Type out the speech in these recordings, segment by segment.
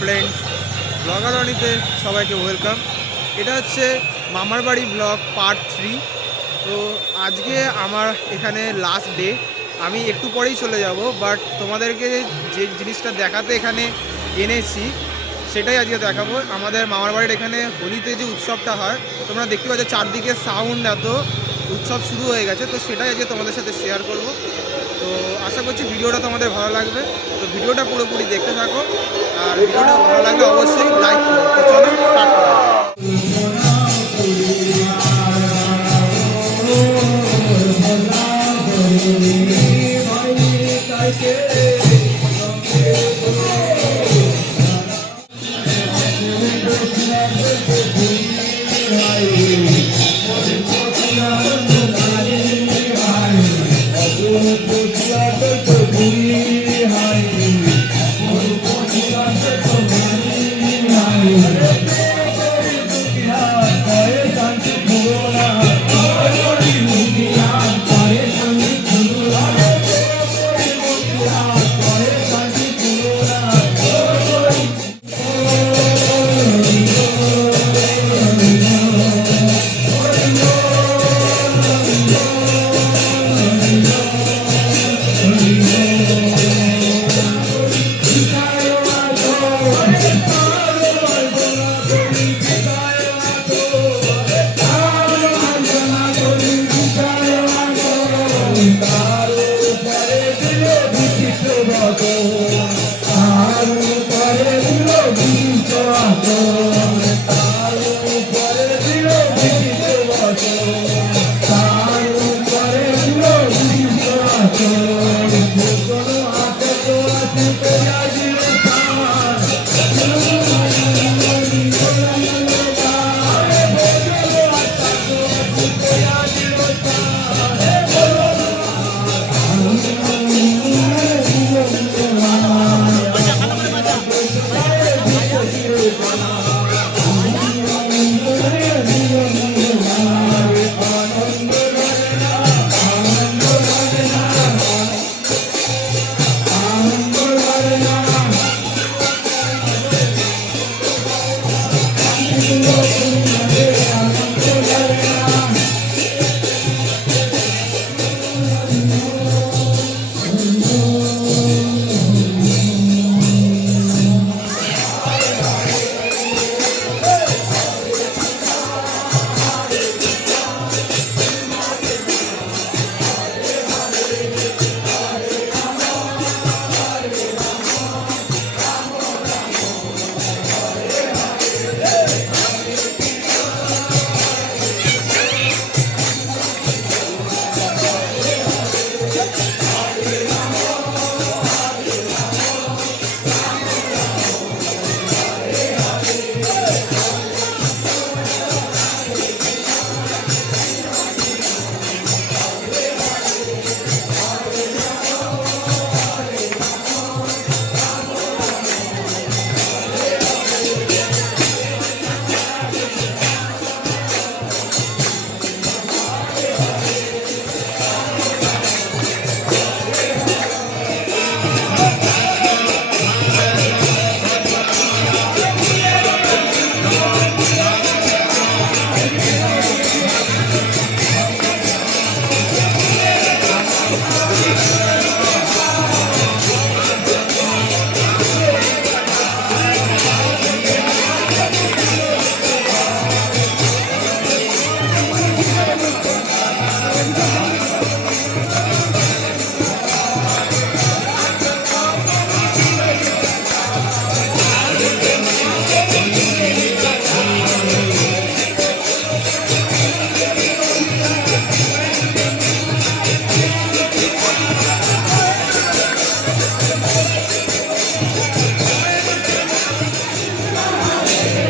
Friends, blogger অনিতে সবাইকে welcome. এটা হচ্ছে মামার বাড়ি ব্লগ পার্ট 3। তো আজকে আমার এখানে লাস্ট ডে, আমি একটু পরেই চলে যাব, বাট তোমাদেরকে যে জিনিসটা দেখাতে এখানে এনেছি সেটাই আজকে দেখাবো। আমাদের মামার বাড়ির এখানে হোলিতে যে উৎসবটা হয়, তোমরা দেখতে পাচ্ছ চারদিকে সাউন্ড, এত উৎসব শুরু হয়ে গেছে, তো সেটাই আজকে তোমাদের সাথে শেয়ার করব। তো আশা করছি ভিডিওটা তোমাদের ভালো লাগবে, তো ভিডিওটা পুরোপুরি দেখতে থাকো। আর ভিডিওটা ভালো লাগলে অবশ্যই লাইক করো। তো চলো স্টার্ট করো।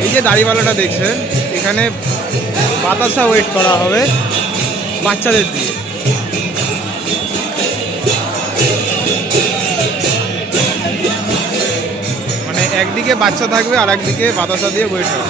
এই যে দাড়িওয়ালাটা দেখছেন, এখানে বাতাসা ওয়েট করা হবে বাচ্চাদের দিয়ে। মানে একদিকে বাচ্চা থাকবে আর একদিকে বাতাসা দিয়ে ওয়েট হবে।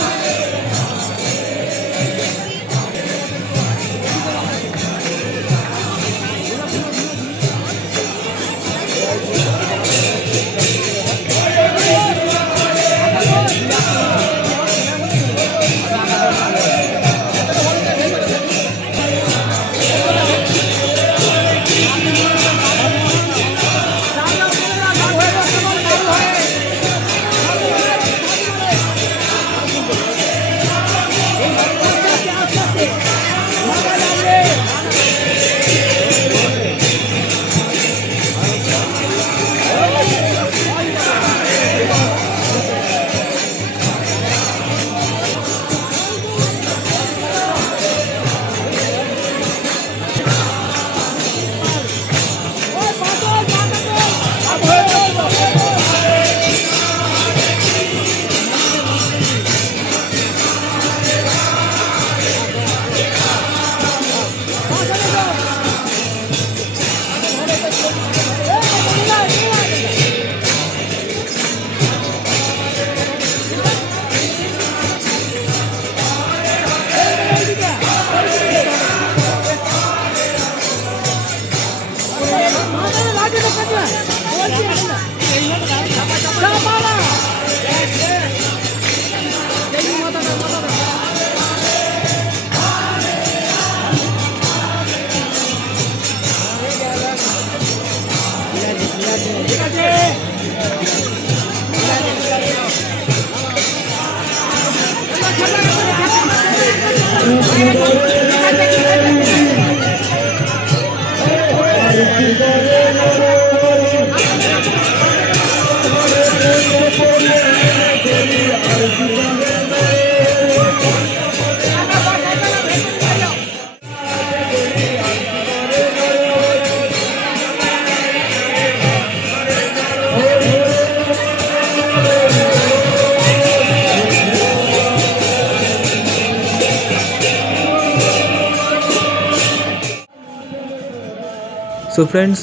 সো ফ্রেন্ডস,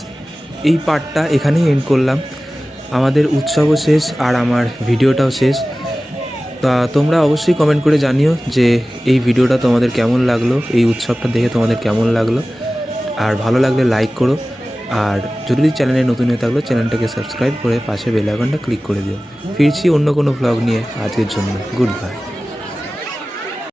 এই পার্টটা এখানেই এন্ড করলাম। আমাদের উৎসবও শেষ আর আমার ভিডিওটাও শেষ। তা তোমরা অবশ্যই কমেন্ট করে জানিও যে এই ভিডিওটা তোমাদের কেমন লাগলো, এই উৎসবটা দেখে তোমাদের কেমন লাগলো। আর ভালো লাগলে লাইক করো, আর যদি চ্যানেলে নতুন হয়ে থাকলো চ্যানেলটাকে সাবস্ক্রাইব করে পাশে বেল আইকনটা ক্লিক করে দিও। ফিরছি অন্য কোনো ভ্লগ নিয়ে, আজকের জন্য গুড বাই।